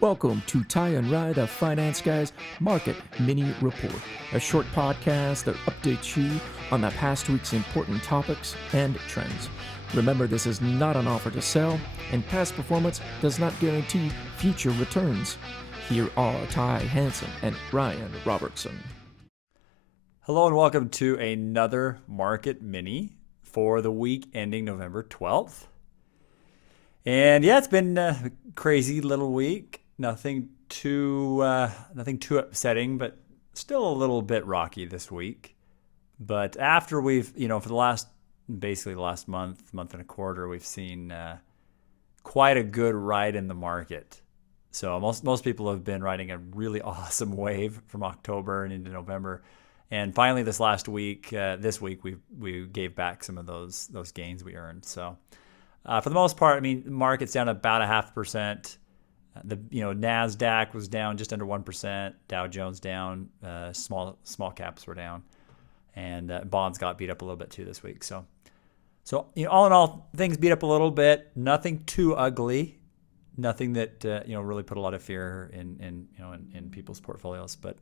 Welcome to Ty and Rye, the Finance Guys Market Mini Report, a short podcast that updates you on the past week's important topics and trends. Remember, this is not an offer to sell, and past performance does not guarantee future returns. Here are Ty Hansen and Ryan Robertson. Hello and welcome to another Market Mini for the week ending November 12th. And yeah, it's been a crazy little week. Nothing too upsetting, but still a little bit rocky this week. But after we've, for the last month and a quarter, we've seen quite a good ride in the market. So most people have been riding a really awesome wave from October and into November. And finally, this week, we gave back some of those gains we earned. So for the most part, the market's down about 0.5%. The Nasdaq was down just under 1%. Dow Jones down. Small caps were down, and bonds got beat up a little bit too this week. So all in all, things beat up a little bit. Nothing too ugly. Nothing that really put a lot of fear in people's portfolios. But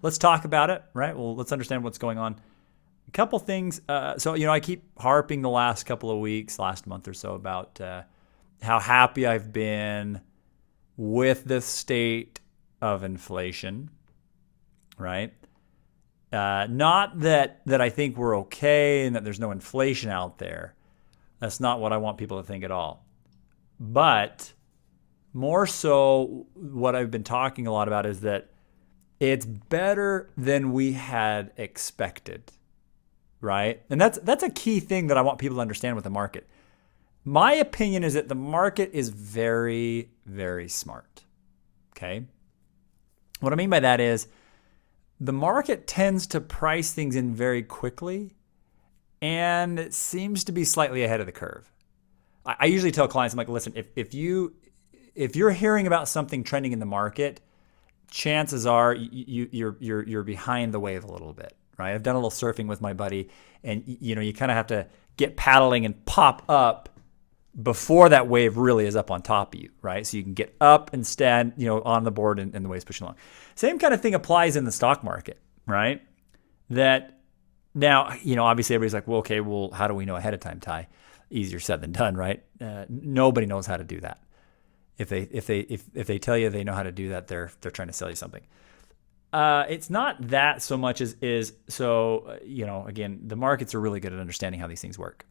let's talk about it, right? Well, let's understand what's going on. A couple things. I keep harping the last couple of weeks, last month or so, about how happy I've been with the state of inflation, right? Not that I think we're okay and that there's no inflation out there. That's not what I want people to think at all. But more so, what I've been talking a lot about is that it's better than we had expected, right? And that's a key thing that I want people to understand with the market. My opinion is that the market is very, very smart, okay? What I mean by that is the market tends to price things in very quickly, and it seems to be slightly ahead of the curve. I usually tell clients, I'm like, listen, if you're hearing about something trending in the market, chances are you're behind the wave a little bit, right? I've done a little surfing with my buddy, and you kind of have to get paddling and pop up before that wave really is up on top of you, right? So you can get up and stand, on the board and the wave's pushing along. Same kind of thing applies in the stock market, right? That now, obviously everybody's like, well, how do we know ahead of time, Ty? Easier said than done, right? Nobody knows how to do that. If they tell you they know how to do that, they're trying to sell you something. It's not that so much again, the markets are really good at understanding how these things work.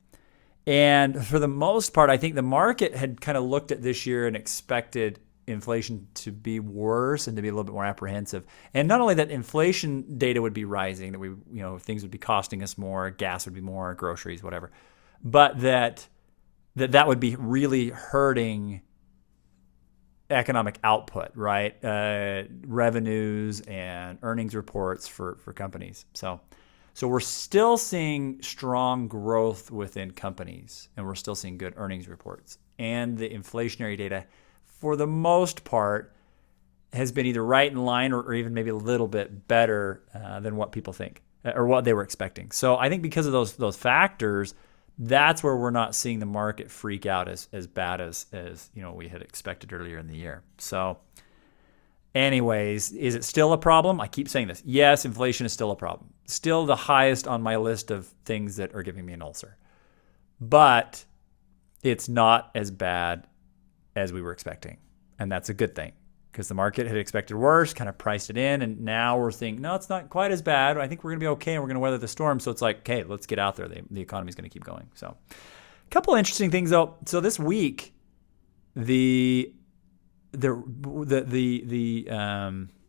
And for the most part, I think the market had kind of looked at this year and expected inflation to be worse and to be a little bit more apprehensive. And not only that inflation data would be rising, that things would be costing us more, gas would be more, groceries, whatever, but that would be really hurting economic output, right? Revenues and earnings reports for companies. So we're still seeing strong growth within companies, and we're still seeing good earnings reports. And the inflationary data, for the most part, has been either right in line or even maybe a little bit better than what people think or what they were expecting. So I think because of those factors, that's where we're not seeing the market freak out as bad as we had expected earlier in the year. So anyways, is it still a problem? I keep saying this. Yes, inflation is still a problem. Still the highest on my list of things that are giving me an ulcer. But it's not as bad as we were expecting. And that's a good thing because the market had expected worse, kind of priced it in. And now we're thinking, no, it's not quite as bad. I think we're going to be okay and we're going to weather the storm. So it's like, okay, let's get out there. The economy is going to keep going. So a couple interesting things though. So this week, the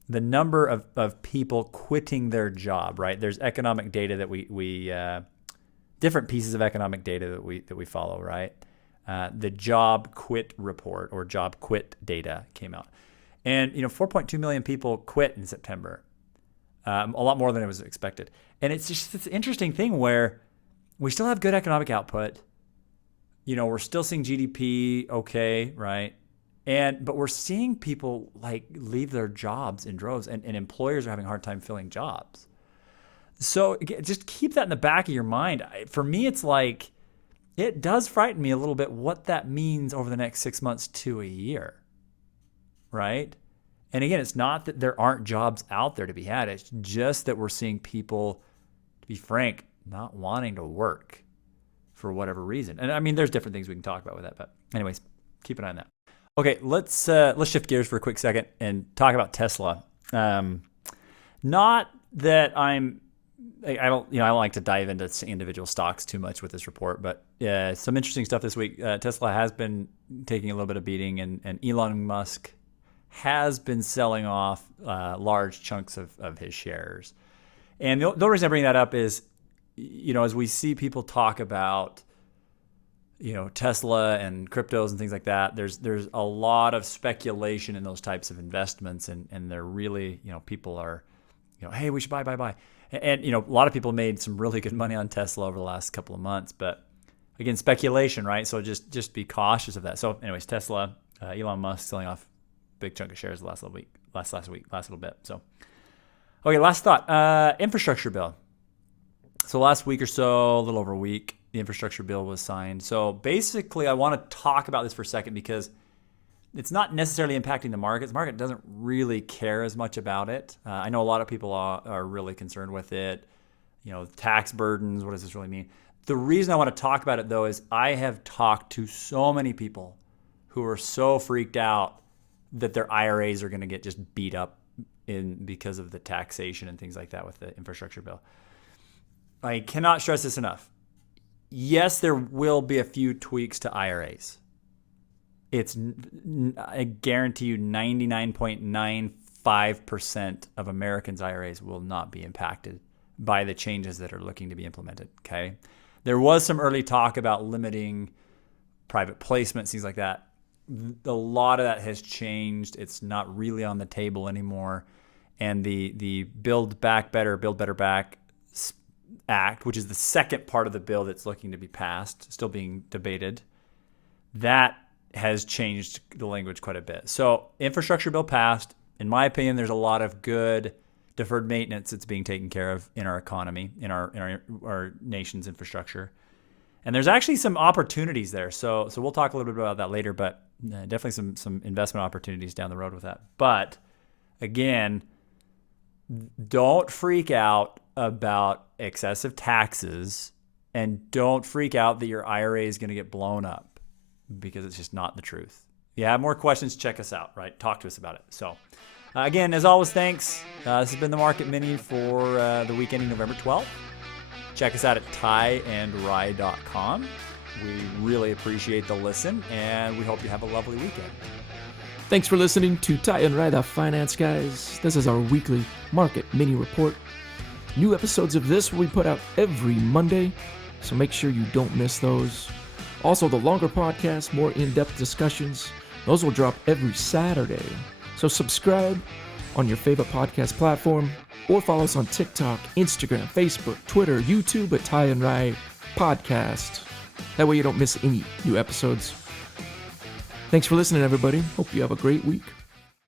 number of people quitting their job, right? There's economic data that we different pieces of economic data that we follow, right? The job quit report or job quit data came out, and 4.2 million people quit in September, a lot more than it was expected. And it's just this interesting thing where we still have good economic output. We're still seeing GDP okay, right? But we're seeing people leave their jobs in droves, and employers are having a hard time filling jobs. So just keep that in the back of your mind. For me, it's like it does frighten me a little bit what that means over the next 6 months to a year, right? And again, it's not that there aren't jobs out there to be had. It's just that we're seeing people, to be frank, not wanting to work for whatever reason. And I mean, there's different things we can talk about with that. But anyways, keep an eye on that. Okay, let's shift gears for a quick second and talk about Tesla. Not that I don't like to dive into individual stocks too much with this report, but some interesting stuff this week. Tesla has been taking a little bit of beating, and Elon Musk has been selling off large chunks of his shares. And the reason I bring that up is, as we see people talk about, Tesla and cryptos and things like that, there's a lot of speculation in those types of investments, and they're really, people are, hey, we should buy. And, a lot of people made some really good money on Tesla over the last couple of months, but again, speculation, right? So just be cautious of that. So anyways, Tesla, Elon Musk selling off big chunk of shares last little bit. So, okay, last thought, infrastructure bill. So last week or so, a little over a week, the infrastructure bill was signed. So basically, I want to talk about this for a second because it's not necessarily impacting the market. The market doesn't really care as much about it. I know a lot of people are really concerned with it. Tax burdens, what does this really mean? The reason I want to talk about it, though, is I have talked to so many people who are so freaked out that their IRAs are going to get just beat up because of the taxation and things like that with the infrastructure bill. I cannot stress this enough. Yes, there will be a few tweaks to IRAs. I guarantee you 99.95% of Americans' IRAs will not be impacted by the changes that are looking to be implemented, okay? There was some early talk about limiting private placements, things like that. A lot of that has changed. It's not really on the table anymore. And the Build Back Better, Build Better Back Act, which is the second part of the bill that's looking to be passed, still being debated, that has changed the language quite a bit. So infrastructure bill passed. In my opinion, there's a lot of good deferred maintenance that's being taken care of in our economy, in our nation's infrastructure. And there's actually some opportunities there. So we'll talk a little bit about that later, but definitely some investment opportunities down the road with that. But again, don't freak out about excessive taxes, and don't freak out that your IRA is going to get blown up, because it's just not the truth. If you have more questions, check us out, right? Talk to us about it. So again, as always, thanks. This has been the Market Mini for the week ending November 12th. Check us out at tieandrye.com. We really appreciate the listen, and we hope you have a lovely weekend. Thanks for listening to Tie and Rye, the Finance Guys. This is our weekly Market Mini Report. New episodes of this will be put out every Monday, so make sure you don't miss those. Also, the longer podcasts, more in-depth discussions, those will drop every Saturday. So subscribe on your favorite podcast platform, or follow us on TikTok, Instagram, Facebook, Twitter, YouTube at Tie and Rye Podcast. That way you don't miss any new episodes. Thanks for listening, everybody. Hope you have a great week.